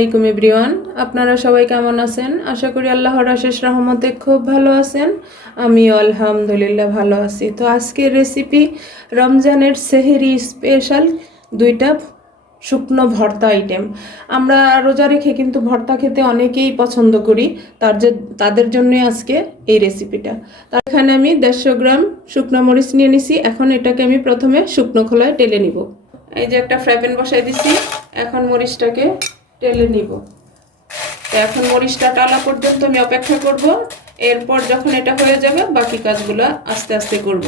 আলাইকুম এভরিওয়ান। আপনারা সবাই কেমন আছেন? আশা করি আল্লাহর আশেষ রহমতে খুব ভালো আছেন। আমিও আলহামদুলিল্লাহ ভালো আছি। তো আজকের রেসিপি রমজানের সেহেরি স্পেশাল দুইটা শুকনো ভর্তা আইটেম আমরা রোজা রেখে কিন্তু ভর্তা খেতে অনেকেই পছন্দ করি। তার যে, তাদের জন্যই আজকে এই রেসিপিটা তার এখানে আমি দেড়শো গ্রাম শুকনো মরিচ নিয়ে নিছি। এখন এটাকে আমি প্রথমে শুকনো খোলায় টেলে নিব। এই যে একটা ফ্রাই প্যান বসাই দিছি। এখন মরিচটাকে টেলে নিব। তো এখন মরিচটা টালা পর্যন্ত আমি অপেক্ষা করব। এরপর যখন এটা হয়ে যাবে বাকি কাজগুলো আস্তে আস্তে করব।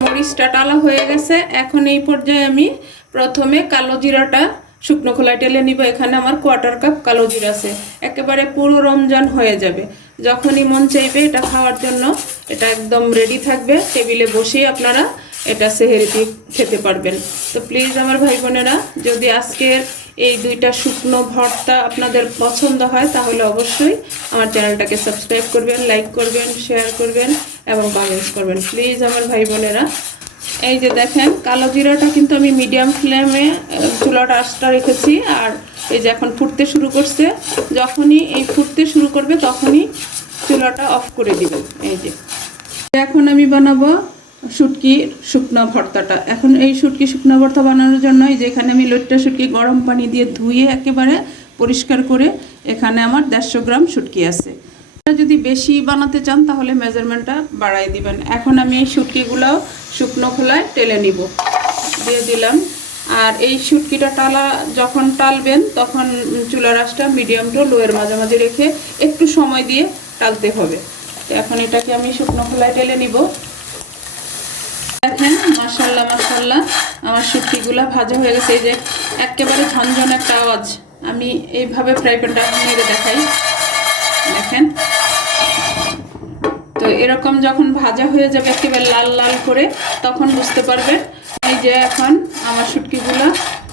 মরিচটা টালা হয়ে গেছে। এখন এই পর্যায়ে আমি প্রথমে কালো জিরাটা শুকনো খোলায় টেলে নিব। এখানে আমার কোয়ার্টার কাপ কালো জিরা আছে। একেবারে পুরো রমজান হয়ে যাবে। যখনই মন চাইবে এটা খাওয়ার জন্য এটা একদম রেডি থাকবে। টেবিলে বসেই আপনারা এটা সেহেরিতে খেতে পারবেন। তো প্লিজ আমার ভাই বোনেরা, যদি আজকের এই দুইটা শুকনো ভর্তা আপনাদের পছন্দ হয়, তাহলে অবশ্যই আমার চ্যানেলটাকে সাবস্ক্রাইব করবেন, লাইক করবেন, শেয়ার করবেন এবং কমেন্টস করবেন। প্লিজ আমার ভাই বোনেরা, এই যে দেখেন, কালো জিরাটা কিন্তু আমি মিডিয়াম ফ্লেমে চুলাটা আঁচটা রেখেছি, আর এই যে এখন ফুটতে শুরু করছে, যখনই এই ফুটতে শুরু করবে তখনই চুলাটা অফ করে দিবেন। এই যে, এখন আমি বানাবো শুটকি শুকনো ভর্তাটা। এখন এই শুটকি শুকনো ভর্তা বানানোর জন্য এই যে এখানে আমি লইট্টা শুটকি, গরম পানি দিয়ে ধুয়ে একেবারে পরিষ্কার করে এখানে আমার দেড়শো গ্রাম শুটকি আছে। যদি বেশি বানাতে চান তাহলে মেজারমেন্টটা বাড়াই দিবেন। এখন আমি এই শুটকিগুলো শুকনো খোলায় টেলে নিব। দিয়ে দিলাম। আর এই শুটকিটা টালা যখন টালবেন তখন চুলা আঁচটা মিডিয়াম টু লোয়ের মাঝামাঝি রেখে একটু সময় দিয়ে টালতে হবে। এখন এটাকে আমি শুকনো খোলায় টেলে নিব। মাসাল্লাহ মাসাল্লাহ আমার শুটকিগুলো ভাজা হয়ে গেছে। এই যে একেবারে ঝনঝন একটা আওয়াজ। আমি এইভাবে ফ্রাই প্যানটা মেরে দেখাই। দেখেন। তো এরকম যখন ভাজা হয়ে যাবে একেবারে লাল লাল করে, তখন বুঝতে পারবেন এই যে এখন আমার শুটকিগুলো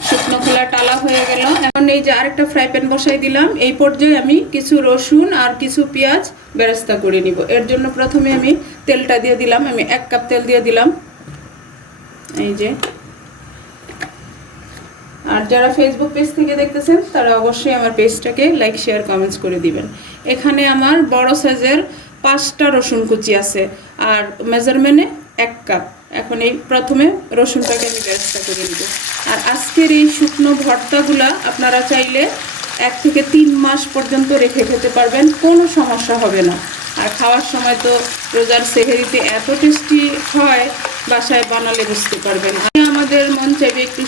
শুকনো খোলা টালা হয়ে গেল। এখন এই যে আরেকটা ফ্রাই প্যান বসাই দিলাম। এই পর্যায়ে আমি কিছু রসুন আর কিছু পেঁয়াজ বেরেস্তা করে নিব। এর জন্য প্রথমে আমি তেলটা দিয়ে দিলাম। আমি এক কাপ তেল দিয়ে দিলাম। এই যে। আর যারা ফেসবুক পেজ থেকে দেখতেছেন, তারা অবশ্যই আমার পেজটাকে লাইক শেয়ার কমেন্টস করে দিবেন। এখানে আমার বড় সাইজের পাঁচটা রসুন কুচি আছে, আর মেজারমেন্টে এক কাপ এখন এই প্রথমে রসুনটাকে আমি ব্যবস্থা করে নিব। আর আজকের এই শুকনো ভর্তাগুলা আপনারা চাইলে এক থেকে তিন মাস পর্যন্ত রেখে খেতে পারবেন, কোনো সমস্যা হবে না। আর খাওয়ার সময় তো রোজার সেহেরিতে এত টেস্টি হয় বাসায় বানালে বুঝতে পারবেন। আমাদের মন চাইবে একটু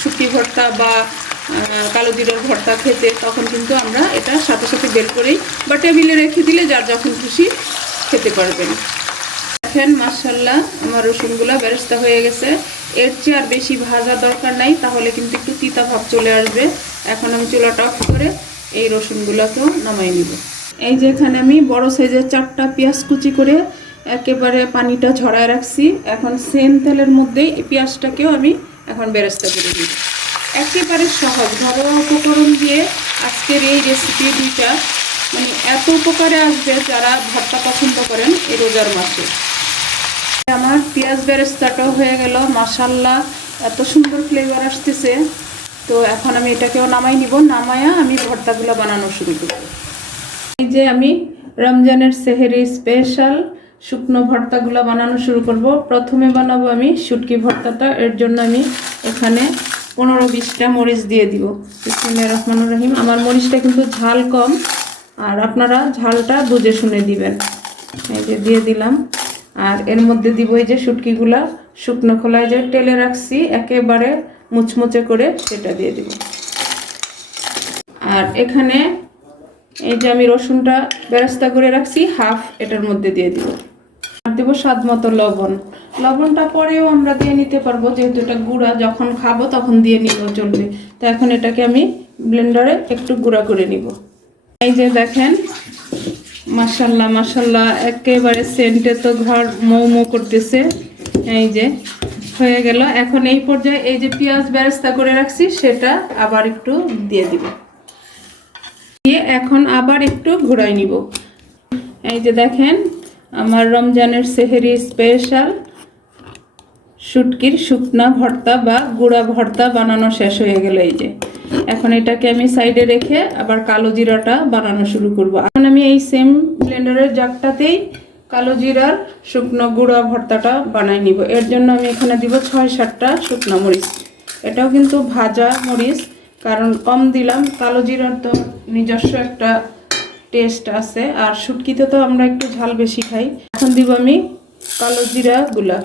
শুটকি ভর্তা বা কালো জিরার ভর্তা খেতে, তখন কিন্তু আমরা এটা সাথে সাথে বের করেই বা টেবিলে রেখে দিলে যার যখন খুশি খেতে পারবেন। দেখেন মার্শাল্লাহ আমার রসুনগুলো বেরেস্তা হয়ে গেছে। এর চেয়ে আর বেশি ভাজা দরকার নাই, তাহলে কিন্তু একটু তিতা ভাব চলে আসবে। এখন আমি চুলাটা অফ করে এই রসুনগুলোকেও নামাই নিব। এই যে এখানে আমি বড় সাইজের চারটা পেঁয়াজ কুচি করে একেবারে পানিটা ঝরায় রাখছি। এখন সেম তেলের মধ্যেই পেঁয়াজটাকেও আমি এখন বেরেস্তা করে দিই একেবারে সহজ ঘরোয়া উপকরণ দিয়ে আজকের এই রেসিপি দুইটা। মানে এত উপকারে আসবে যারা ভর্তা পছন্দ করেন এই রোজার মাসে। আমার পেঁয়াজ বেরেস্তাটাও হয়ে গেল মাসাল্লাহ এত সুন্দর ফ্লেভার আসতেছে। তো এখন আমি এটাকেও নামাই নিব, নামায়া আমি ভর্তাগুলো বানানো শুরু করব। এই যে আমি রমজানের সেহেরি স্পেশাল শুকনো ভর্তাগুলো বানানো শুরু করব। প্রথমে বানাবো আমি শুটকি ভর্তাটা। এর জন্য আমি এখানে পনেরো বিশটা মরিচ দিয়ে দিব। ইসলামের রহমান রহিম। আমার মরিচটা কিন্তু ঝাল কম, আর আপনারা ঝালটা বুঝে শুনে দিবেন। এই যে দিয়ে দিলাম। আর এর মধ্যে দিব এই যে শুটকিগুলা। শুকনো খোলায় যে টেলে রাখছি, একেবারে মুচমুচে করে সেটা দিয়ে দিব। আর এখানে এই যে আমি রসুনটা বেরেস্তা করে রাখছি, হাফ এটার মধ্যে দিয়ে দিব। দেবো স্বাদ মতো লবণ। লবণটা পরেও আমরা দিয়ে নিতে পারব, যেহেতু এটা গুঁড়া, যখন খাব তখন দিয়ে নিব চলবে তো এখন এটাকে আমি ব্লেন্ডারে একটু গুঁড়া করে নিব। এই যে দেখেন মাসাল্লাহ মাসাল্লাহ একেবারে সেন্টে তো ঘর মৌ মৌ করতেছে। এই যে, হয়ে গেল। এখন এই পর্যায়ে এই যে পেঁয়াজ বেরেস্তা করে রাখছি, সেটা আবার একটু দিয়ে দিব। দিয়ে এখন আবার একটু ঘোরাই নিব। এই যে দেখেন আমার রমজানের সেহেরি স্পেশাল শুটকির শুকনা ভর্তা বা গুঁড়া ভর্তা বানানো শেষ হয়ে গেল এই যে। এখন এটাকে আমি সাইডে রেখে আবার কালো জিরাটা বানানো শুরু করব। এখন আমি এই সেম ব্লেন্ডারের জাগটাতেই কালো জিরার শুকনো গুঁড়া ভর্তাটা বানাই নিব। এর জন্য আমি এখানে দিব ছয় সাতটা শুকনো মরিচ। এটাও কিন্তু ভাজা মরিচ, কারণ কম দিলাম। কালো জিরার তো নিজস্ব একটা টেস্ট আছে, আর শুটকিতে তো আমরা একটু ঝাল বেশি খাই। এখন দিব আমি কালো জিরা গুলা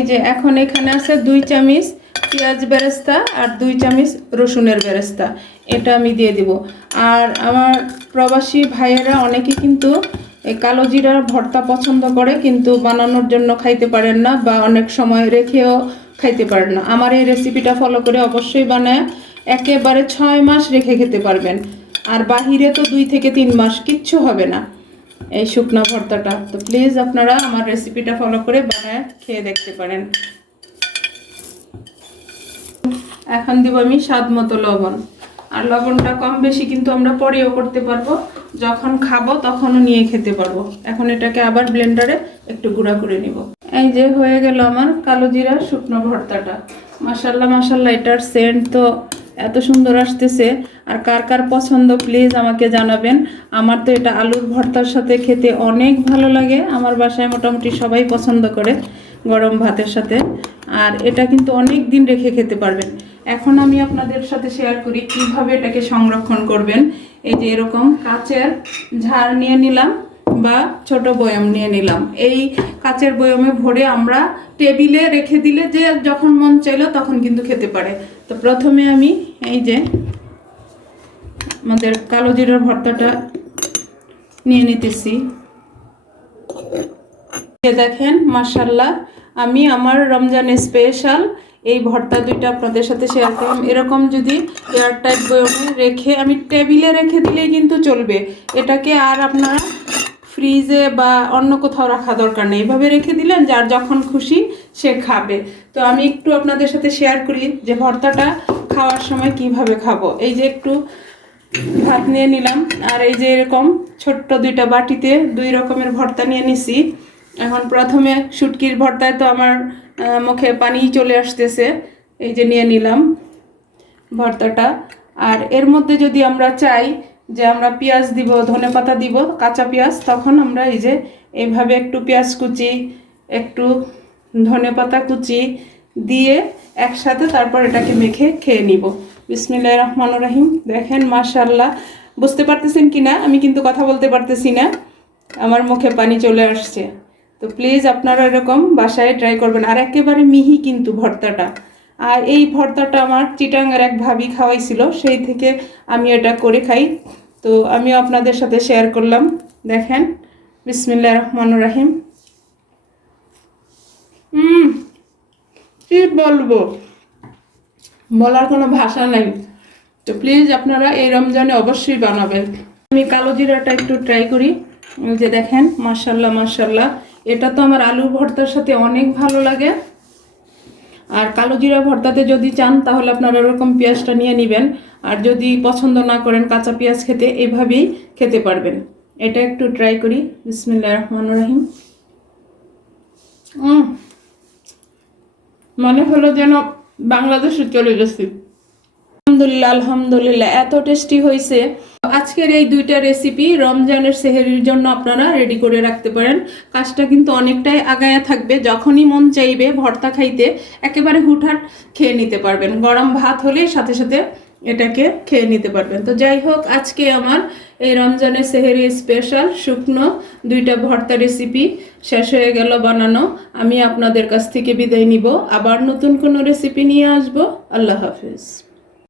এই যে এখন এখানে আছে দুই চামিচ পেঁয়াজ বেরেস্তা আর দুই চামিচ রসুনের বেরেস্তা। এটা আমি দিয়ে দিব। আর আমার প্রবাসী ভাইয়েরা অনেকে কিন্তু এই কালো জিরার ভর্তা পছন্দ করে, কিন্তু বানানোর জন্য খাইতে পারেন না বা অনেক সময় রেখেও খাইতে পারেন না। আমার এই রেসিপিটা ফলো করে অবশ্যই বানায়। একেবারে ছয় মাস রেখে খেতে পারবেন। আর বাহিরে তো দুই থেকে তিন মাস কিচ্ছু হবে না। এই শুকনা ভর্তাটা। তো প্লিজ আপনারা আমার রেসিপিটা ফলো করে বানায় খেয়ে দেখতে পারেন। এখন দিব আমি স্বাদ মতো লবণ। আর লবণটা কম বেশি কিন্তু আমরা পরেও করতে পারব। যখন খাব তখনও নিয়ে খেতে পারব। এখন এটাকে আবার ব্লেন্ডারে একটু গুঁড়া করে নিব। এই যে হয়ে গেল আমার কালো জিরা শুকনো ভর্তাটা। মাসাল্লাহ মাসাল্লাহ এটার সেন্ট তো এত সুন্দর আসতেছে। আর কার কার পছন্দ প্লিজ আমাকে জানাবেন। আমার তো এটা আলুর ভর্তার সাথে খেতে অনেক ভালো লাগে। আমার বাসায় মোটামুটি সবাই পছন্দ করে গরম ভাতের সাথে। আর এটা কিন্তু অনেক দিন রেখে খেতে পারবেন। এখন আমি আপনাদের সাথে শেয়ার করি কীভাবে এটাকে সংরক্ষণ করবেন। এই যে এরকম কাচের ঝাড় নিয়ে নিলাম বা ছোট বয়ম নিয়ে নিলাম। এই কাচের বয়মে ভরে আমরা টেবিলে রেখে দিলে যে যখন মন চাইলো তখন কিন্তু খেতে পারে। তো প্রথমে আমি এই যে আমাদের কালো জিরার ভর্তাটা নিয়ে নিতেছি। দেখেন মার্শাল্লাহ আমি আমার রমজান স্পেশাল এই ভর্তা দুইটা আপনাদের সাথে শেয়ার করলাম। এরকম যদি এয়ারটাইট বয়মে রেখে, আমি টেবিলে রেখে দিলেই কিন্তু চলবে। এটাকে আর আপনারা ফ্রিজে বা অন্য কোথাও রাখা দরকার নেই। এভাবে রেখে দিলেন যার যখন খুশি সে খাবে। তো আমি একটু আপনাদের সাথে শেয়ার করি যে ভর্তাটা খাওয়ার সময় কীভাবে খাব। এই যে একটু ভাত নিয়ে নিলাম। আর এই যে এরকম ছোট্ট দুইটা বাটিতে দুই রকমের ভর্তা নিয়ে নিছি। এখন প্রথমে শুটকির ভর্তায় তো আমার মুখে পানি চলে আসতেছে। এই যে নিয়ে নিলাম ভর্তাটা। আর এর মধ্যে যদি আমরা চাই যে আমরা পেঁয়াজ দিব, ধনে পাতা দিব, কাঁচা পেঁয়াজ, তখন আমরা এই যে এইভাবে একটু পেঁয়াজ কুচি, একটু ধনে পাতা কুচি দিয়ে একসাথে তারপর এটাকে মেখে খেয়ে নিব। বিসমিল্লাহ রহমান রাহিম। দেখেন মাশাল্লাহ বুঝতে পারতেছেন কি না? আমি কিন্তু কথা বলতে পারতেছি না। আমার মুখে পানি চলে আসছে। তো প্লিজ আপনারা এরকম বাসায় ট্রাই করবেন। আর একেবারে মিহি কিন্তু ভর্তাটা। আর এই ভর্তাটা আমার চিটাঙ্গার এক ভাবি খাওয়াইছিল, সেই থেকে আমি এটা করে খাই। তো আমিও আপনাদের সাথে শেয়ার করলাম। দেখেন বিসমিল্লা রহমান রাহিম। হুম কি বলব? বলার কোনো ভাষা নাই। তো প্লিজ আপনারা এই রমজানে অবশ্যই বানাবেন। আমি কালো জিরাটা একটু ট্রাই করি। যে দেখেন মার্শাল্লাহ মার্শাল্লাহ এটা তো আমার আলু ভর্তার সাথে অনেক ভালো লাগে। আর কালো জিরা ভর্তাতে যদি চান, তাহলে আপনারা ওরকম পেঁয়াজটা নিয়ে নেবেন। আর যদি পছন্দ না করেন কাঁচা পেঁয়াজ খেতে, এভাবেই খেতে পারবেন। এটা একটু ট্রাই করি। বিসমিল্লা রহমান রাহিম। মনে হলো যেন বাংলাদেশে চলে গেছি। আলহামদুলিল্লাহ আলহামদুলিল্লাহ, এত টেস্টি হয়েছে। আজকের এই দুইটা রেসিপি রমজানের সেহেরির জন্য আপনারা রেডি করে রাখতে পারেন। কাজটা কিন্তু অনেকটাই আগায়া থাকবে, যখনই মন চাইবে ভর্তা খাইতে, একেবারে হুটহাট খেয়ে নিতে পারবেন। গরম ভাত হলে সাথে সাথে এটাকে খেয়ে নিতে পারবেন। তো যাই হোক, আজকে আমার এই রমজানের সেহেরি স্পেশাল শুকনো দুইটা ভর্তা রেসিপি শেষ হয়ে গেল বানানো। আমি আপনাদের কাছ থেকে বিদায় নিব। আবার নতুন কোনো রেসিপি নিয়ে আসব। আল্লাহ হাফিজ।